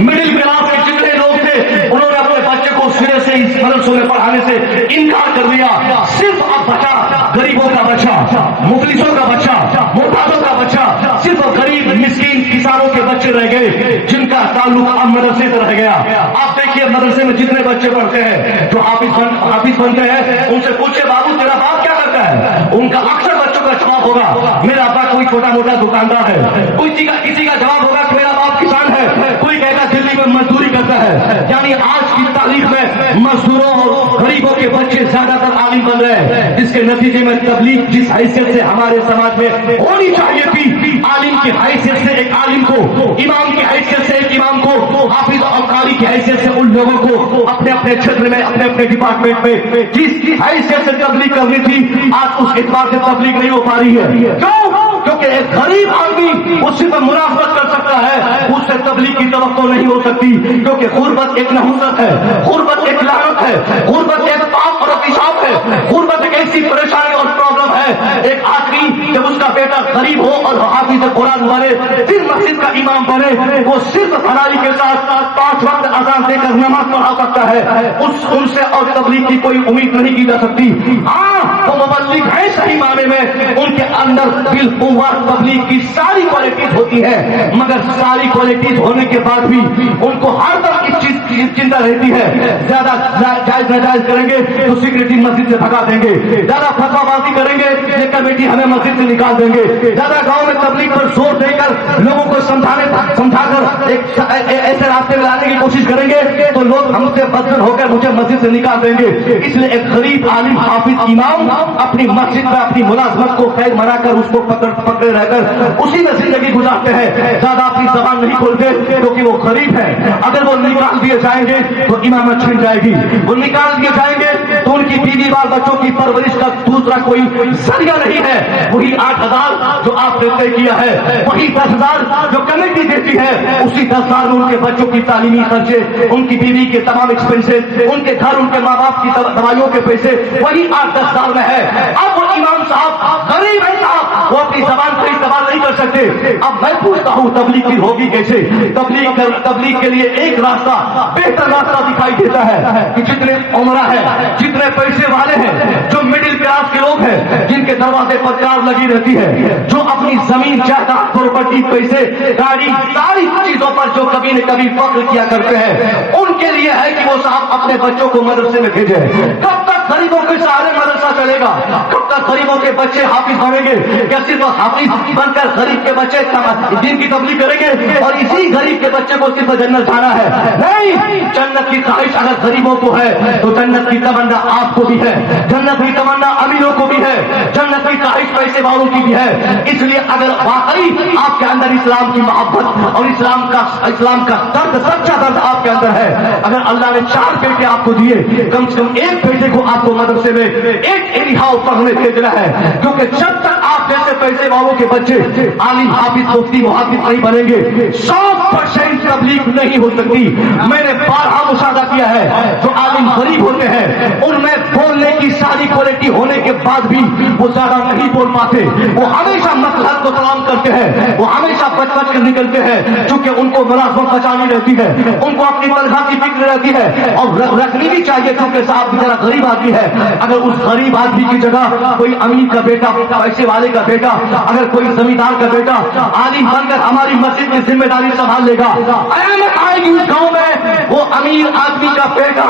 Middle class के जितने लोग थे उन्होंने अपने बच्चे को सिरे से इस मदरसों में पढ़ाने से इनकार कर दिया। सिर्फ अब बचा गरीबों का बच्चा, मुफलिसों का बच्चा, मोहताजों का बच्चा, सिर्फ गरीब मिस्कीन किसानों के बच्चे रह गए जिनका ताल्लुक अब मदरसे से रह गया। आप देखिए मदरसे में जितने बच्चे पढ़ते हैं जो हाफिज बनते हैं, उनसे पूछे बाबू तेरा बाप क्या करता है, उनका अक्सर बच्चों का जवाब होगा मेरा बाप कोई छोटा मोटा दुकानदार है। किसी का जवाब होगा कि मेरा बाप किसान है, कोई कहेगा दिल्ली में मजदूरी करता है। यानी आज की तारीख में मजदूरों और गरीबों के बच्चे ज्यादातर आलिम बन रहे हैं, जिसके नतीजे में तबलीग जिस हैसियत से हमारे समाज में होनी चाहिए थी, आलिम की हैसियत से एक आलिम को, इमाम की हैसियत से एक इमाम को, हाफिज और कारी की हैसियत से उन लोगों को अपने अपने क्षेत्र में अपने अपने डिपार्टमेंट में जिस हैसियत से तबलीग करनी थी, आज उस एतबार से तबलीग नहीं हो पा रही है। क्यों? क्योंकि एक गरीब आदमी उससे पर मुनाफरत कर सकता है, उससे तबलीग की तवक्को नहीं हो सकती। क्योंकि गुर्बत एक नहुसत है, गुर्बत एक लानत है, गुर्बत एक पाप और अभिशाप है, गुर्बत एक ऐसी परेशानी और प्रॉब्लम है। एक आदमी जब उसका बेटा गरीब हो और हाफिज कुरान बने, फिर मस्जिद का इमाम बने, वो सिर्फ भलाई के साथ 5 वक्त अज़ान देकर नमाज पढ़ा सकता है, उनसे और तबलीग की कोई उम्मीद नहीं की जा सकती। हाँ, वो मुबल्लिग है सही माने में, उनके अंदर बिलकुवा तबलीग की सारी क्वालिटीज होती है, मगर सारी क्वालिटीज होने के बाद भी उनको हर तरह की चीज की चिंता रहती है। ज्यादा जायज नाजायज करेंगे तो सिक्योरिटी मस्जिद से भगा देंगे, ज्यादा फतवाबाजी करेंगे ये कमेटी हमें मस्जिद से निकाल देंगे, ज्यादा गांव में तबलीग पर जोर देकर लोगों को समझाकर एक ऐसे रास्ते में लाने की कोशिश करेंगे तो लोग हमसे बदतर होकर मुझे मस्जिद से निकाल देंगे। इसलिए एक गरीब आलिम हाफिज इमाम अपनी मस्जिद में अपनी मुलाजमत को कैद बनाकर उसको पकड़े रहकर उसी में जिंदगी गुजारते हैं, ज्यादा अपनी जबान नहीं खोलते क्योंकि वो गरीब है। अगर वो निकाल दिए जाएंगे तो इमामत छिन जाएगी, वो निकाल दिए जाएंगे तो उनकी बीवी बाल बच्चों की परवरिश का दूसरा कोई जरिया नहीं है। वही 8,000 जो आपने तय किया है, वही 10,000 जो कमेटी देती है, उसी 10,000 में उनके बच्चों की तालीमी खर्चे, उनकी बीवी के तमाम एक्सपेंसेस, उनके घर उनके माँ बाप की दवाइयों के पैसे वही 8-10 साल में है। अब वो इमाम साहब गरीब है साहब, वो अपनी जबान का इस्तेमाल नहीं कर सकते। अब मैं पूछता हूँ तबलीग की होगी कैसे? तबलीग के लिए एक रास्ता, बेहतर रास्ता दिखाई देता है कि जितने उमरा है, जितने पैसे वाले हैं, जो मिडिल क्लास के लोग हैं, जिनके दरवाजे पर कार लगी रहती है, जो अपनी जमीन जायदाद प्रॉपर्टी पैसे गाड़ी सारी चीजों पर जो कभी न कभी फख्र किया करते हैं, उनके लिए है कि वो साहब अपने बच्चों को मदरसे में भेजे। कब तक गरीबों के सहारे मदरसा चलेगा? कब तक गरीबों के बच्चे हाफिज बनेंगे? क्या सिर्फ हाफिज बनकर गरीब के बच्चे दिन की तबलीग करेंगे और इसी गरीब के बच्चे को सिर्फ जन्नत जाना है? नहीं, जन्नत की ख्वाहिश अगर गरीबों को है तो जन्नत की तमन्ना आपको भी है, जन्नत की तमन्ना अमीरों को भी है, जन्नत की ख्वाहिश पैसे वालों की भी है। इसलिए अगर वाकई आपके अंदर इस्लाम की मोहब्बत और इस्लाम का दर्द, सच्चा दर्द आपके अंदर है, अगर अल्लाह ने 4 बेटे आपको दिए, कम से कम एक बेटे को आपको मदरसे में एक इलाहा पढ़ने भेजना है। क्योंकि जब तक आप जैसे पैसे वालों के बच्चे आलिम हाफिज मुफ्ती मुहाद्दिस नहीं बनेंगे, 100% तबलीग नहीं हो सकती। मैंने बारहा मुशाहदा किया है, जो आलिम गरीब होते हैं उनमें बोलने की सारी क्वालिटी होने के बाद भी वो ज्यादा नहीं बोल पाते, वो हमेशा मसलहत को सलाम करते हैं, वो हमेशा बच कर निकलते हैं, क्योंकि उनको मुलाजमत बचानी रहती है, उनको अपनी तनख्वाह की फिक्र रहती है और रखनी भी चाहिए, क्योंकि साहब बेचारा गरीब आदमी है। अगर उस गरीब आदमी की जगह कोई अमीर का बेटा, पैसे वाले का बेटा, अगर कोई जमींदार का बेटा आलिम बनकर हमारी मस्जिद की जिम्मेदारी संभाल लेगा, आएगी उस गांव में वो अमीर आदमी का बेटा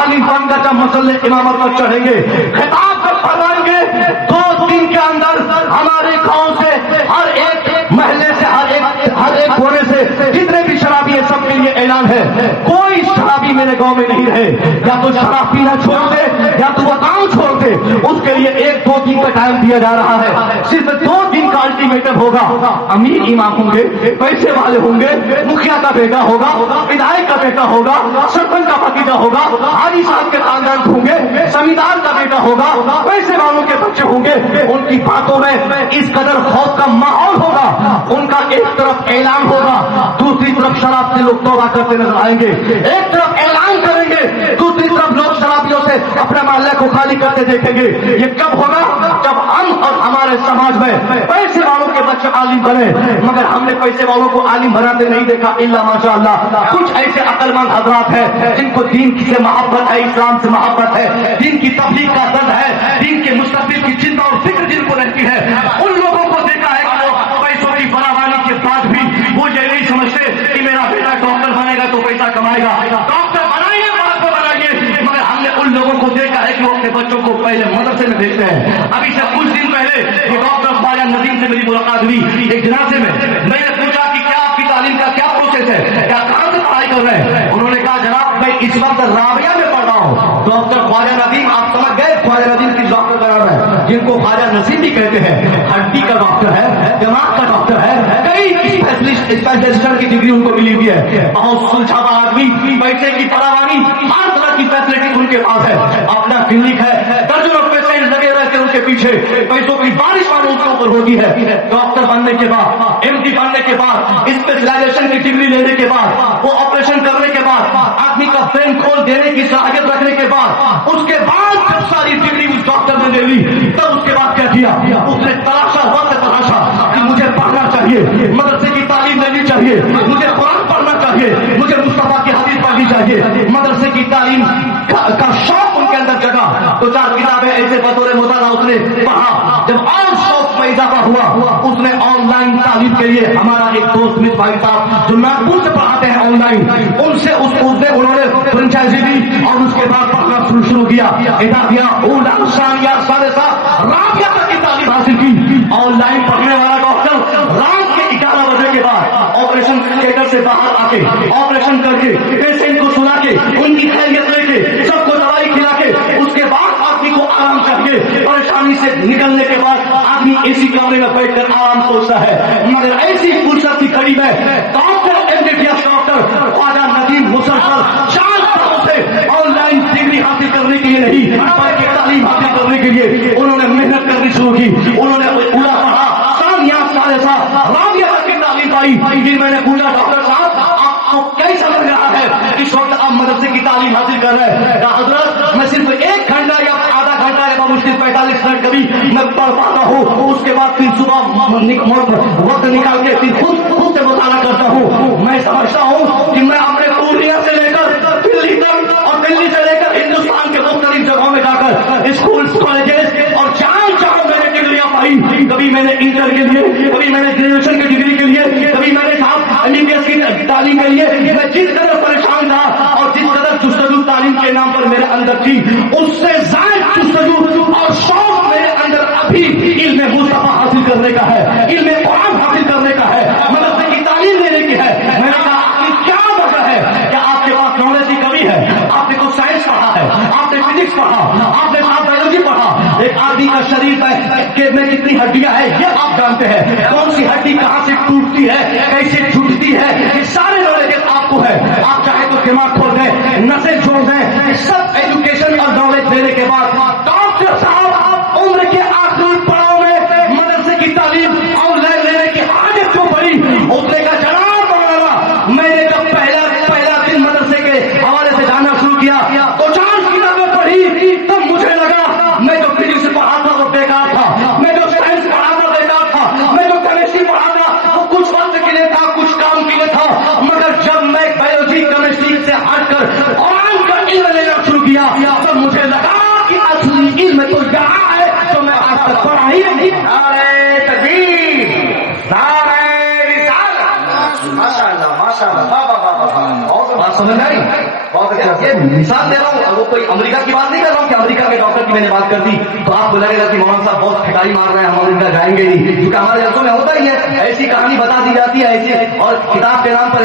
आलिम बनकर जब मसल्ले इमामत पर चढ़ेंगे, खिताब कर फरमाएंगे, 2 दिन के अंदर हमारे गांव से हर एक महल्ले से हर एक कोने से जितने भी शराबी है सबके लिए ऐलान है, कोई शराबी मेरे गांव में नहीं रहे। या तो शराब पीना छोड़ दे या तो वो गांव छोड़ दे, उसके लिए 1-2 दिन का टाइम दिया जा रहा है। सिर्फ 2 दिन का अल्टीमेटम होगा। अमीर इमाम होंगे, पैसे वाले होंगे, मुखिया का बेटा होगा, विधायक का बेटा होगा, सरपंच का भतीजा होगा, हाजी साहब के खानदान होंगे, जमींदार का बेटा होगा, पैसे वालों के बच्चे होंगे। उनकी बातों में इस कदर खौफ का माहौल होगा, उनका एक तरफ ऐलान होगा, दूसरी तरफ शराब से लोग तौबा करते नजर आएंगे। एक तरफ ऐलान करेंगे दूसरी तरफ लोग शराबियों से अपने मोहल्ले को खाली करते देखेंगे। ये कब होगा? जब हम और हमारे समाज में पैसे वालों के बच्चे आलिम बने। मगर हमने पैसे वालों को आलिम बनाते नहीं देखा, इल्ला माशाअल्लाह। कुछ ऐसे अक्लमंद हजरात हैं जिनको दीन से मोहब्बत है, इस्लाम से मोहब्बत है, दीन की तबलीग का दर्द है, दीन के मुस्तकबिल की चिंता और फिक्र जिनको रहती है, उन लोगों को देखा है कि वो पैसों की फरावानी के बाद भी वो ये नहीं समझते कि मेरा बेटा डॉक्टर बनेगा तो पैसा कमाएगा। डॉक्टर बनाइए, बात को बनाइए। मगर हमने उन लोगों को देखा है कि वो अपने बच्चों को पहले मदरसे में भेजते हैं। अभी से कुछ दिन पहले ये डॉक्टर ख्वाजा नदीम से मेरी मुलाकात हुई एक जनाजे में। मैंने पूछा कि क्या आपकी तालीम का क्या प्रोसेस है, क्या कहां से पढ़ाई कर रहे हैं? उन्होंने कहा जनाब मैं इस वक्त राबिया में पढ़ रहा हूँ। डॉक्टर ख्वाजा नदीम, आप समझ गए ख्वाजा नदीम किस डॉक्टर का नाम है, जिनको ख्वाजा नसीम भी कहते हैं। हड्डी का डॉक्टर है, दिमाग का डॉक्टर है, कई स्पेशलिस्ट की डिग्री उनको मिली हुई है। बहुत सुलझावा आदमी, पैसे की फरावानी, हर तरह की फैसिलिटी उनके पास है। अपना क्लिनिक है, दर्जनों पेशेंट लगे रहते हैं उनके पीछे, पैसों की बारिश वालों के ऊपर होती है। डॉक्टर बनने के बाद, एमडी बनने के बाद, स्पेशलाइजेशन की डिग्री लेने के बाद, वो ऑपरेशन करने के बाद, आदमी का ब्रेन खोल देने की सलाहियत रखने के बाद, उसके बाद जब सारी डिग्री उस डॉक्टर ने ले ली, तब उसके बाद क्या किया? उसने तलाशा, वक्त तलाशा कि मुझे पढ़ना चाहिए, मदरसे की तालीम लेनी चाहिए, मुझे कुरान पढ़ना चाहिए, मुझे मुस्तफा की हदीस पढ़नी चाहिए। मदरसे की तालीम का शौक उनके अंदर जगा तो 4 किताबें ऐसे बतौर मुताला उसने पढ़ा। जब और शौक में इजाफा हुआ, उसने ऑनलाइन तालीम के लिए, हमारा एक दोस्त मिस भाई साहब जो नागपुर से पढ़ाते हैं ऑनलाइन, उनसे उन्होंने फ्रेंचाइजी दी और उसके बाद पढ़ना शुरू किया। इदाफिया, उला, सानिया, सालेसा, राबिया तक की तालीम हासिल की। ऑनलाइन पढ़ने वाला डॉक्टर रात के 11 बजे के बाद ऑपरेशन थिएटर से बाहर आके ऑपरेशन करके पेशेंट को सुना के उनकी खैरियत लेके सबको दवाई खिला के उसके बाद आदमी को आराम चाहिए। परेशानी से निकलने के बाद आदमी एसी कमरे में बैठकर आराम सोचता है। मगर ऐसी फुर्सत की घड़ी में doctor MBBS doctor Khwaja Nadeem मुसलसल 4 सालों से ऑनलाइन डिग्री हासिल करने के लिए नहीं, बल्कि तालीम हासिल करने के लिए उन्होंने मेहनत करनी शुरू की। उन्होंने उला पढ़ा, सानिया, सालेसा, राबिया तक की तालीम पाई। फिर मैंने पूछा डॉक्टर साहब आपको कैसा लग रहा है इस वक्त आप मदरसे की तालीम हासिल कर रहे हैं? हजरत मैं सिर्फ 1 घंटा या आधा घंटा या मुश्किल 45 मिनट कभी मैं पढ़ पाता हूँ, उसके बाद फिर सुबह वक्त निकाल के फिर खुद से मुताला करता हूँ। मैं समझता हूँ कि मैं अपने पूर्णिया से लेकर दिल्ली तक और दिल्ली से लेकर हिंदुस्तान के मुख्तलिफ जगहों में जाकर स्कूल, कॉलेजेस और जहाँ मैंने डिग्रियां पाई, कभी मैंने इंटर के लिए, कभी मैंने ग्रेजुएशन की डिग्री के लिए, कभी मैंने साहब एमबीबीएस की तालीम के लिए, मैं जिस कदर परेशान था और जिस कदर जुस्तजू तालीम के नाम पर मेरे अंदर थी, उससे ज्यादा जुस्तजू और शौक मेरे अंदर अभी इल्म मुस्तफा हासिल करने का है, इल्म कुरान हासिल करने का है, मदरसे की तालीम लेने की है। मैंने कहा आपकी क्या वजह है? क्या आपके पास नॉलेज की कमी है? आपने कुछ साइंस पढ़ा है, आपने फिजिक्स पढ़ा, आपने बायोलॉजी पढ़ा। एक आदमी का शरीर में कितनी हड्डियां हैं ये आप जानते हैं, कौन सी हड्डी कहां से टूटती है, कैसे छूटती है, ये सारे नॉलेज आपको है। आप चाहे तो दिमाग खोल दें, नसें छोड़ दें, सब एजुकेशन और नॉलेज लेने के बाद डॉक्टर साहब आप उम्र के आखिरी पड़ाव में मदरसे की तालीम ऑनलाइन लेने की आदत क्यों पड़ी? उसने का जनाब मौलाना, मैंने जब पहला दिन मदरसे के हवाले से जाना शुरू किया तो 4 किताबें पढ़ी, तब मुझे लगा मैं जो फिजिक्स पढ़ा था वो बेकार था, मैं जो साइंस पढ़ा था बेकार था, मैं जो केमिस्ट्री पढ़ा था वो कुछ वक्त के लिए था, कुछ काम के लिए था। मगर जब मैं बायोलॉजी केमिस्ट्री से हटकर कुरान का इल्म लेना शुरू किया तब मुझे लगा कि असली इल्म तो यहाँ है तो मैं आज तक पढ़ा ही नहीं। नारे तकबीर, नारे रिसालत, माशाअल्लाह माशाअल्लाह, बात समझ आई? बहुत अच्छा। ये मिसाल दे रहा हूँ, वो कोई अमेरिका की बात नहीं कर रहा हूँ कि अमेरिका के डॉक्टर की मैंने बात कर दी तो आपको लगेगा कि मौलाना साहब बहुत ठिकाई मार रहे हैं, हम अमेरिका जाएंगे नहीं, क्योंकि हमारे जलसों में होता ही है, ऐसी कहानी बता दी जाती है ऐसी, और किताब के नाम पर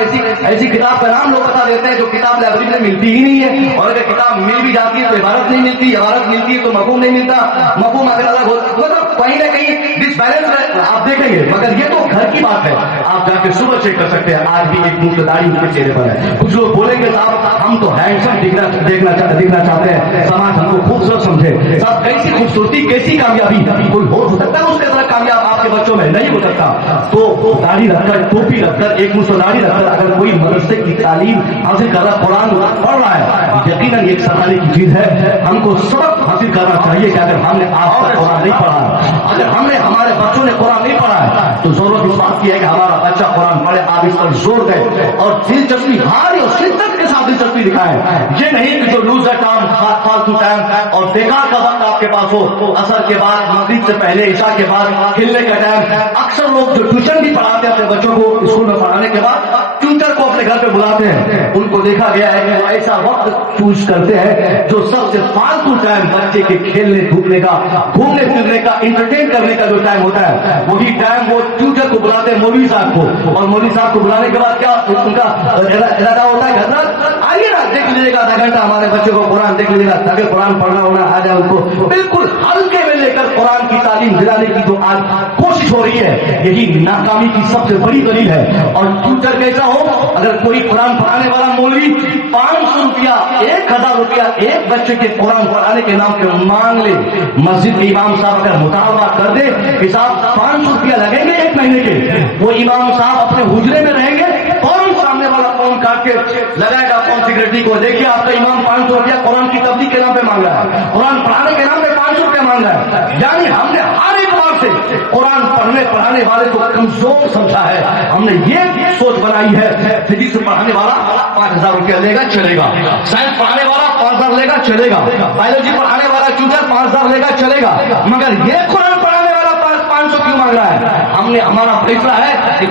ऐसी किताब का नाम लोग बता देते हैं जो किताब लाइब्रेरी में मिलती ही नहीं है, और अगर किताब मिल भी जाती है तो इबारत नहीं मिलती, इबारत मिलती है तो मफहूम नहीं मिलता, मफहूम अगर अलग हो, मतलब कहीं ना कहीं डिसबैलेंस आप देखेंगे। मगर ये तो घर की बात है, आप जाके सुबह चेक कर सकते हैं, आज भी एक मुख्तदारी उनके चेहरे पर है। कुछ लोग बोलेंगे साहब हम तो हैंडसम दिखना चाहते हैं, समाज हमको खूबसूरत समझे। साहब कैसी खूबसूरती, कैसी कामयाबी, कोई हो सकता है उसके तरह कामयाब आप آپ کے بچوں میں نہیں ہو سکتا تو داڑھی رکھ کر ٹوپی رکھ کر ایک مسلمانی رکھ کر اگر کوئی مدرسے کی تعلیم حاصل کر رہا قرآن پڑھ رہا ہے یقیناً ایک سرحدی کی چیز ہے. ہم کو سبق حاصل کرنا چاہیے کہ اگر ہم نے آپ کا قرآن نہیں پڑھا اگر ہم نے ہمارے بچوں نے قرآن نہیں پڑھا ہے تو ضرورت اس بات کی ہے کہ ہمارا بچہ قرآن پڑھے. آپ اس پر زور دیں اور دلچسپی ہاری اور شدت کے ساتھ دلچسپی دکھائیں. یہ نہیں کہ جو لوزر ٹائم فالتو ٹائم اور بیکار کا وقت آپ کے پاس ہو عصر کے بعد مغرب سے پہلے عشاء کے بعد کھیلنے کا ٹائم. اکثر لوگ جو ٹیوشن بھی پڑھاتے ہیں اپنے بچوں کو اسکول میں پڑھانے کے بعد ٹیوٹر کو اپنے گھر پہ بلاتے ہیں. ان کو دیکھا گیا ہے کہ وہ ایسا وقت چوز کرتے ہیں جو سب سے فالتو ٹائم بچے کے کھیلنے دھوپنے کا گھومنے پھرنے کا انٹرٹین کرنے کا جو ٹائم ہوتا ہے وہی ٹائم وہ ٹیوٹر کو بلاتے ہیں مولوی صاحب کو. اور مولوی صاحب کو بلانے کے بعد کیا ان کا ارادہ ہوتا ہے حضرت آئیے نا دیکھ لیجیے گا آدھا گھنٹہ ہمارے بچوں کو قرآن دیکھ لیجیے گا تاکہ قرآن پڑھنا ہونا آ جائے. ان کو بالکل ہلکے میں لے کر قرآن کی تعلیم دلانے کی جو آج کوشش ہو رہی ہے یہی ناکامی کی سب سے بڑی دلیل ہے. اور ٹیوٹر کیسا ہو اگر کوئی قرآن پڑھانے والا مولوی 500 روپیہ 1000 روپیہ ایک بچے کے قرآن پڑھانے کے نام پہ مانگ لے مسجد کے امام صاحب اگر مطالبہ کر دے حساب 500 روپیہ لگیں گے ایک مہینے کے. وہ امام صاحب اپنے حجرے میں رہیں گے فوراً سامنے والا فون کاٹ کے لگائے گا فون سیکرٹری کو دیکھیے آپ کا امام 500 روپیہ قرآن کی تبلیغ کے نام پہ مانگ رہا ہے قرآن پڑھانے کے نام پہ 500 روپیہ مانگ رہا ہے. یعنی ہم نے ہر ایک بار سے قرآن پڑھانے والے کو کمزور سمجھا ہے. ہم نے یہ سوچ بنائی ہے فزکس پڑھانے والا 5000 روپیہ لے گا چلے گا سائنس پڑھانے والا 5000 لے گا چلے گا بایولوجی پڑھانے والا ٹیوٹر 5000 لے گا چلے گا مگر یہ قرآن پڑھانے والا 500 کیوں مانگ رہا ہے. ہم نے ہمارا فیصلہ ہے